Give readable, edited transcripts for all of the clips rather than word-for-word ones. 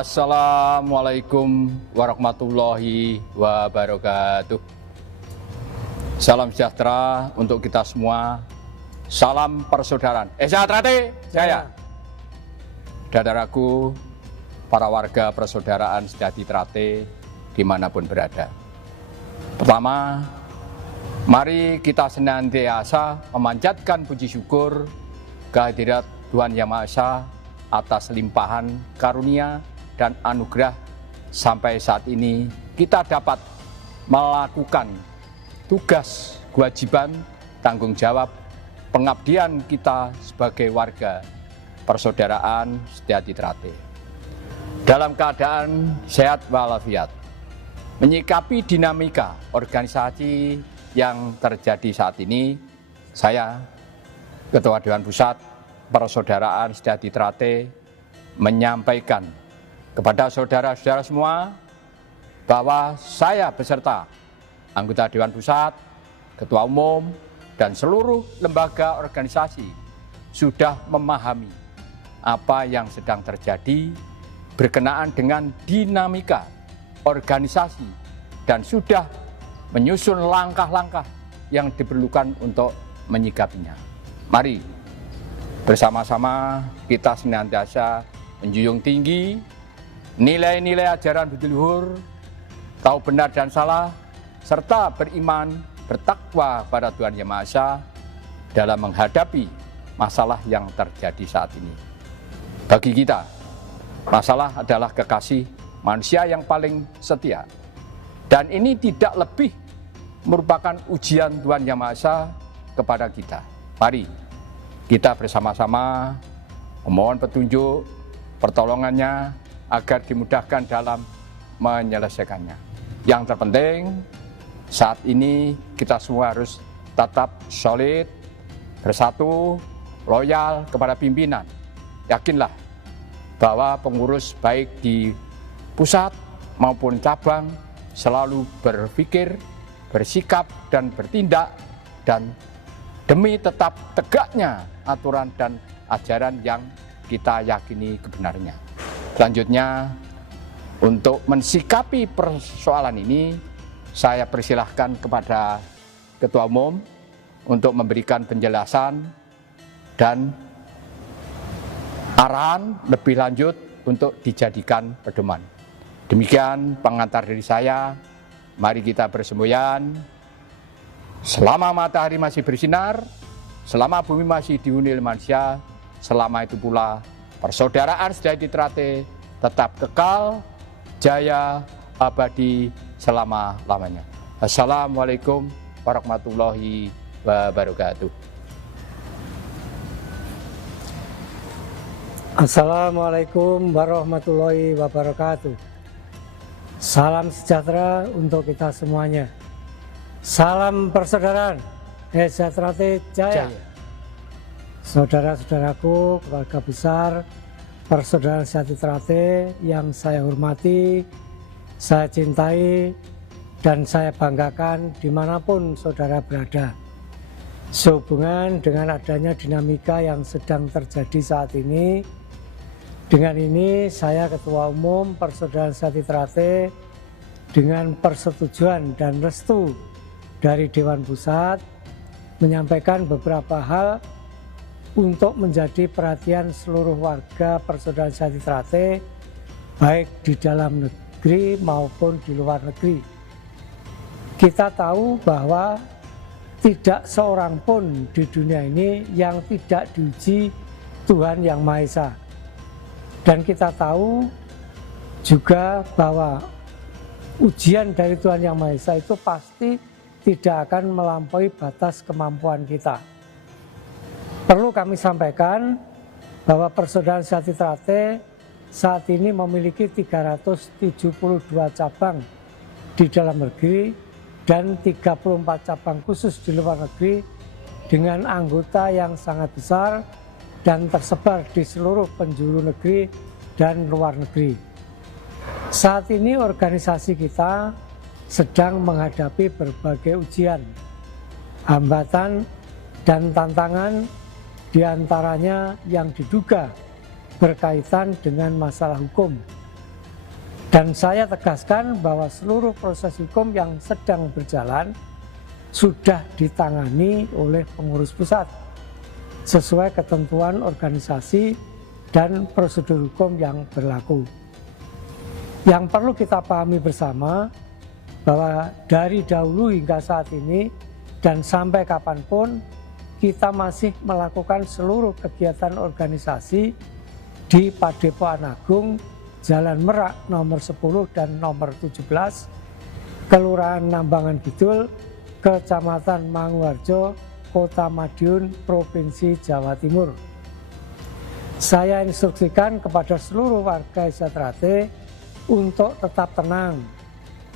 Assalamualaikum warahmatullahi wabarakatuh. Salam sejahtera untuk kita semua. Salam persaudaraan. Sejahtera jaya. Saudaraku, para warga persaudaraan Sejati Trate dimanapun berada. Pertama, mari kita senantiasa memanjatkan puji syukur kehadirat Tuhan Yang Maha Esa atas limpahan karunia dan anugerah sampai saat ini kita dapat melakukan tugas, kewajiban, tanggung jawab, pengabdian kita sebagai warga persaudaraan Sejati Trate. Dalam keadaan sehat walafiat, menyikapi dinamika organisasi yang terjadi saat ini, saya, Ketua Dewan Pusat Persaudaraan Sejati Trate, menyampaikan kepada saudara-saudara semua bahwa saya beserta anggota Dewan Pusat, Ketua Umum, dan seluruh lembaga organisasi sudah memahami apa yang sedang terjadi berkenaan dengan dinamika organisasi dan sudah menyusun langkah-langkah yang diperlukan untuk menyikapinya. Mari bersama-sama kita senantiasa menjunjung tinggi nilai-nilai ajaran budi luhur, tahu benar dan salah, serta beriman, bertakwa pada Tuhan Yang Maha Esa dalam menghadapi masalah yang terjadi saat ini. Bagi kita, masalah adalah kekasih manusia yang paling setia. Dan ini tidak lebih merupakan ujian Tuhan Yang Maha Esa kepada kita. Mari kita bersama-sama memohon petunjuk, pertolongannya, agar dimudahkan dalam menyelesaikannya. Yang terpenting, saat ini kita semua harus tetap solid, bersatu, loyal kepada pimpinan. Yakinlah bahwa pengurus baik di pusat maupun cabang selalu berpikir, bersikap, dan bertindak, dan demi tetap tegaknya aturan dan ajaran yang kita yakini kebenarannya. Selanjutnya, untuk mensikapi persoalan ini, saya persilahkan kepada Ketua Umum untuk memberikan penjelasan dan arahan lebih lanjut untuk dijadikan pedoman. Demikian pengantar dari saya. Mari kita bersemboyan. Selama matahari masih bersinar, selama bumi masih dihuni manusia, selama itu pula persaudaraan Sejati Trate tetap kekal, jaya, abadi selama-lamanya. Assalamualaikum warahmatullahi wabarakatuh. Assalamualaikum warahmatullahi wabarakatuh. Salam sejahtera untuk kita semuanya. Salam persaudaraan Sejati Trate jaya. Saudara-saudaraku, keluarga besar Persaudaraan Sejati Trate yang saya hormati, saya cintai, dan saya banggakan dimanapun saudara berada. Sehubungan dengan adanya dinamika yang sedang terjadi saat ini, dengan ini saya Ketua Umum Persaudaraan Sejati Trate dengan persetujuan dan restu dari Dewan Pusat menyampaikan beberapa hal untuk menjadi perhatian seluruh warga Persaudaraan Sejati Trate, baik di dalam negeri maupun di luar negeri. Kita tahu bahwa tidak seorang pun di dunia ini yang tidak diuji Tuhan Yang Maha Esa. Dan kita tahu juga bahwa ujian dari Tuhan Yang Maha Esa itu pasti tidak akan melampaui batas kemampuan kita. Perlu kami sampaikan bahwa Persaudaraan Sejati Trate saat ini memiliki 372 cabang di dalam negeri dan 34 cabang khusus di luar negeri dengan anggota yang sangat besar dan tersebar di seluruh penjuru negeri dan luar negeri. Saat ini organisasi kita sedang menghadapi berbagai ujian, hambatan, dan tantangan, diantaranya yang diduga berkaitan dengan masalah hukum Dan saya tegaskan bahwa seluruh proses hukum yang sedang berjalan sudah ditangani oleh pengurus pusat sesuai ketentuan organisasi dan prosedur hukum yang berlaku. Yang perlu kita pahami bersama bahwa dari dahulu hingga saat ini dan sampai kapanpun kita masih melakukan seluruh kegiatan organisasi di Padepokan Agung, Jalan Merak nomor 10 dan nomor 17, Kelurahan Nambangan Kidul, Kecamatan Manguharjo, Kota Madiun, Provinsi Jawa Timur. Saya instruksikan kepada seluruh warga Setrate untuk tetap tenang,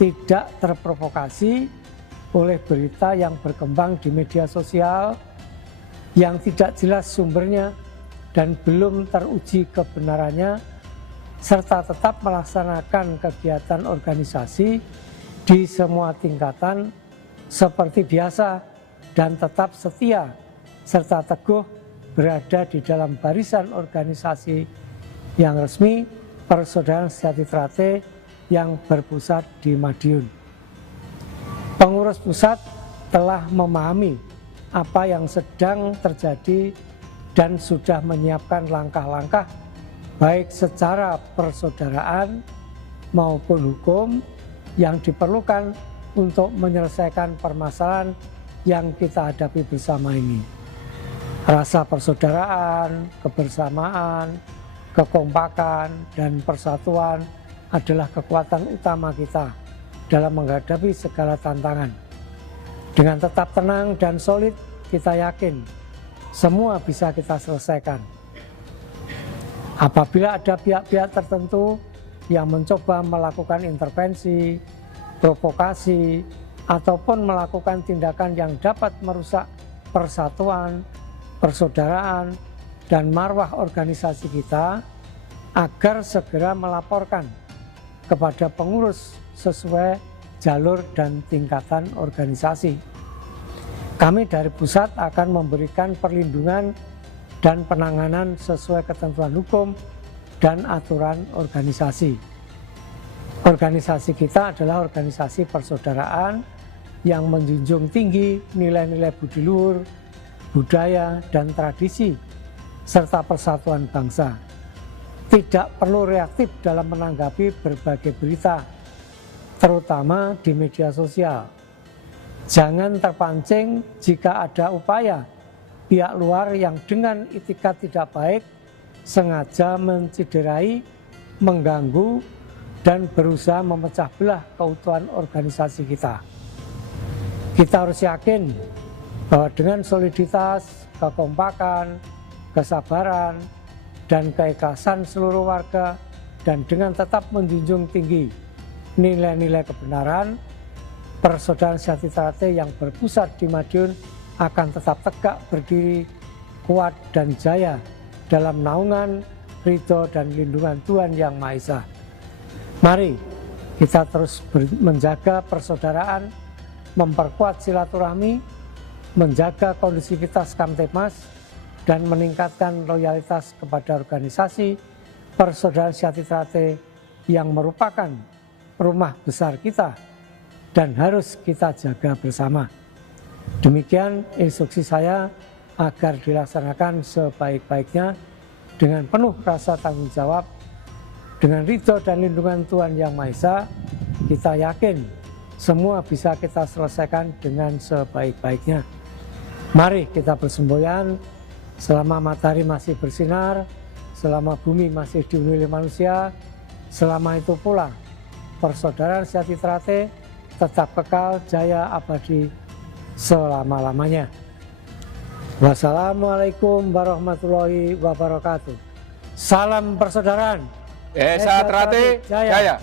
tidak terprovokasi oleh berita yang berkembang di media sosial yang tidak jelas sumbernya dan belum teruji kebenarannya, serta tetap melaksanakan kegiatan organisasi di semua tingkatan seperti biasa dan tetap setia serta teguh berada di dalam barisan organisasi yang resmi Persaudaraan Sejati Trate yang berpusat di Madiun. Pengurus pusat telah memahami apa yang sedang terjadi dan sudah menyiapkan langkah-langkah baik secara persaudaraan maupun hukum yang diperlukan untuk menyelesaikan permasalahan yang kita hadapi bersama ini. Rasa persaudaraan, kebersamaan, kekompakan, dan persatuan adalah kekuatan utama kita dalam menghadapi segala tantangan. Dengan tetap tenang dan solid, kita yakin semua bisa kita selesaikan. Apabila ada pihak-pihak tertentu yang mencoba melakukan intervensi, provokasi, ataupun melakukan tindakan yang dapat merusak persatuan, persaudaraan, dan marwah organisasi kita, agar segera melaporkan kepada pengurus sesuai jalur dan tingkatan organisasi. Kami dari pusat akan memberikan perlindungan dan penanganan sesuai ketentuan hukum dan aturan organisasi. Organisasi kita adalah organisasi persaudaraan yang menjunjung tinggi nilai-nilai budi luhur, budaya, dan tradisi, serta persatuan bangsa. Tidak perlu reaktif dalam menanggapi berbagai berita, terutama di media sosial. Jangan terpancing jika ada upaya pihak luar yang dengan itikat tidak baik sengaja menciderai, mengganggu, dan berusaha memecah belah keutuhan organisasi kita. Kita harus yakin bahwa dengan soliditas, kekompakan, kesabaran, dan keikhlasan seluruh warga, dan dengan tetap menjunjung tinggi nilai-nilai kebenaran, Persaudaraan Sejati Trate yang berpusat di Madiun akan tetap tegak berdiri, kuat dan jaya dalam naungan, ridho dan lindungan Tuhan Yang Maha Esa. Mari kita terus menjaga persaudaraan, memperkuat silaturahmi, menjaga kondusivitas Kamtipmas, dan meningkatkan loyalitas kepada organisasi Persaudaraan Sejati Trate yang merupakan rumah besar kita dan harus kita jaga bersama. Demikian instruksi saya agar dilaksanakan sebaik-baiknya dengan penuh rasa tanggung jawab, dengan ridho dan lindungan Tuhan Yang Maha Esa. Kita yakin semua bisa kita selesaikan dengan sebaik-baiknya. Mari kita bersemboyan selama matahari masih bersinar, selama bumi masih dihuni oleh manusia, selama itu pula Persaudaraan Sejati Trate tetap kekal jaya abadi selama-lamanya. Wassalamualaikum warahmatullahi wabarakatuh. Salam persaudaraan. Esa Trate Jaya.